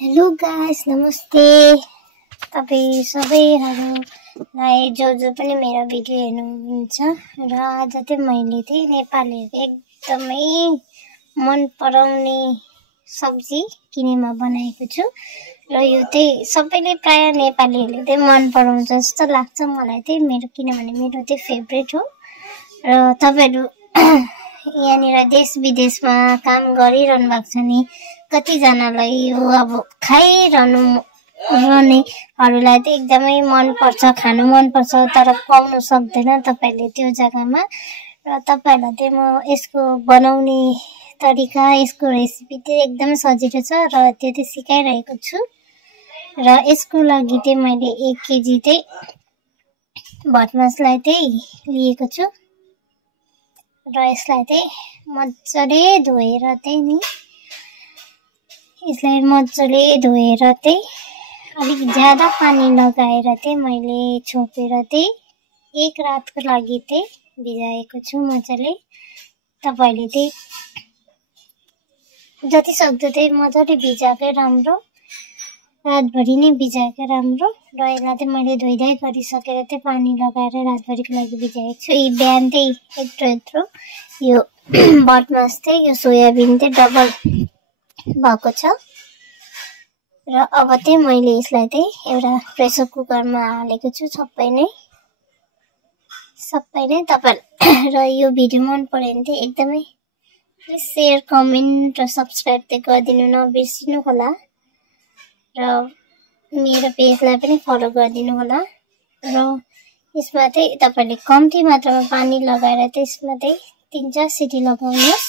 Hello guys, नमस्ते। तपाईं सबैहरुलाई जो पनि मेरो भिडियो हेर्नुहुन्छ र आज चाहिँ मैले चाहिँ नेपालीहरुको एकदमै मन पराउने सब्जी किनेमा बनाएको छु र यो चाहिँ सबैले प्राय नेपालीहरुले चाहिँ मन पराउँछ जस्तो लाग्छ मलाई चाहिँ, किनभने मेरो चाहिँ फेभरेट हो। र तपाईहरु यहाँनिर देश विदेशमा काम गरिरहनु भएको छ नि, कति जनालाई यो अब खाइरहनेहरूलाई चाहिँ एकदमै मन पर्छ, खानु मन पर्छ, तर पाउन सक्दैन तपाईले त्यो जग्गामा। र तपाईहरुलाई चाहिँ म यसको बनाउने तरिका, यसको रेसिपी चाहिँ एकदमै सजिलो छ र त्यो चाहिँ सिकाइरहेको छु। र यसको लागि चाहिँ मैले 1 केजी चाहिँ भटमासलाई चाहिँ लिएको छु र यसलाई चाहिँ मज्जाले धोएर चाहिँ अलिक ज्यादा पानी लगाएर चाहिँ मैले छोपेर चाहिँ 1 रातको लागि चाहिँ भिजाएको छु मज्जाले। तपाईले चाहिँ जति सक्दो चाहिँ मज्जाले भिजाएकै राम्रो, रातभरि नै भिजाएकै राम्रो। र यसलाई चाहिँ मैले धोइधाइ गरिसकेर चाहिँ पानी लगाएर रातभरिको लागि भिजाएको छु। बिहान चाहिँ यत्रो यो भटमास चाहिँ यो सोयाबिन चाहिँ डबल भएको छ। र अब चाहिँ मैले यसलाई चाहिँ एउटा प्रेसर कुकरमा हालेको छु सबै नै तपाईहरु। र यो भिडियो मन पर्यो भने चाहिँ एकदमै शेयर, कमेन्ट र सब्स्क्राइब चाहिँ गरिदिनु नबिर्सिनु होला र मेरो पेजलाई पनि फलो गरिदिनु होला। र यसमा चाहिँ तपाईले कम्ती मात्रामा पानी लगाएर चाहिँ यसमा चाहिँ 3-4 सिटी लगाउनुहोस्।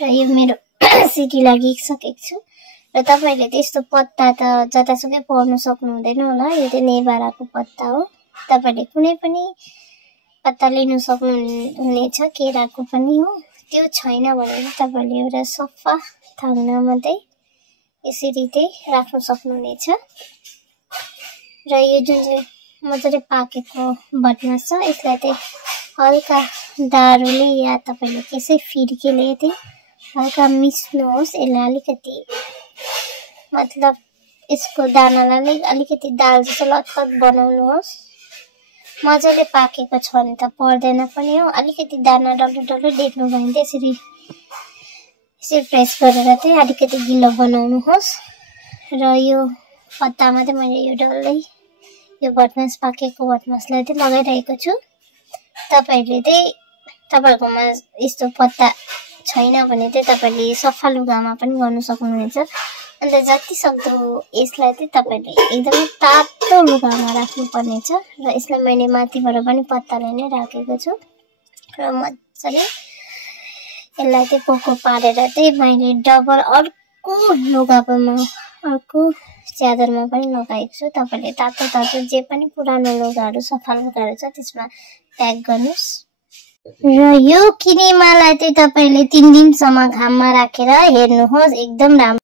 र यो मेरो सिटी लागिसकेको छु। र तपाईले चाहिँ यस्तो पत्ता त जतासुकै पाउन सक्नु हुँदैन होला, यो चाहिँ नेभाराको पत्ता हो। तपाईले कुनै पनि पत्ता लिन सक्नुहुनेछ, केराको पनि हो। त्यो छैन भने तपाईले एउटा सफा थाङ्नामा चाहिँ यसरी चाहिँ राख्न सक्नुहुनेछ। र यो जुन चाहिँ मजाले पाकेको भटमास छ, यसलाई चाहिँ हल्का दारुले या तपाईले त्यसै फिर्केले चाहिँ हल्का मिच्नुहोस्। यसलाई अलिकति मतलब यसको दानालाई अलिकति दाल जस्तो लतपत बनाउनुहोस्। मजाले पाकेको छ भने त पर्दैन पनि हो, अलिकति दाना डल्लो देख्नु भयो भने त्यसरी प्रेस गरेर चाहिँ अलिकति गिलो बनाउनुहोस्। र यो पत्तामा चाहिँ मैले यो डल्लै यो भटमास पाकेको भटमासलाई चाहिँ लगाइरहेको छु। तपाईहरुकोमा यस्तो पत्ता छैन भने चाहिँ तपाईले सफा लुगामा पनि गर्न सक्नुहुनेछ। अन्त जति सक्दो यसलाई चाहिँ तपाईले एकदमै तातो लुगामा राख्नुपर्नेछ। र यसलाई मैले माथिबाट पनि पत्ताले नै राखेको छु र मजाले यसलाई चाहिँ पोको पारेर चाहिँ मैले डबल अर्को च्यादरमा पनि लगाएको छु। तपाईले तातो जे पनि पुरानो लुगाहरू, सफा लुगाहरू छ त्यसमा प्याक गर्नुस्। र यो किनेमालाई चाहिँ तपाईले 3 दिनसम्म घाममा राखेर हेर्नुहोस्, एकदम राम्रो।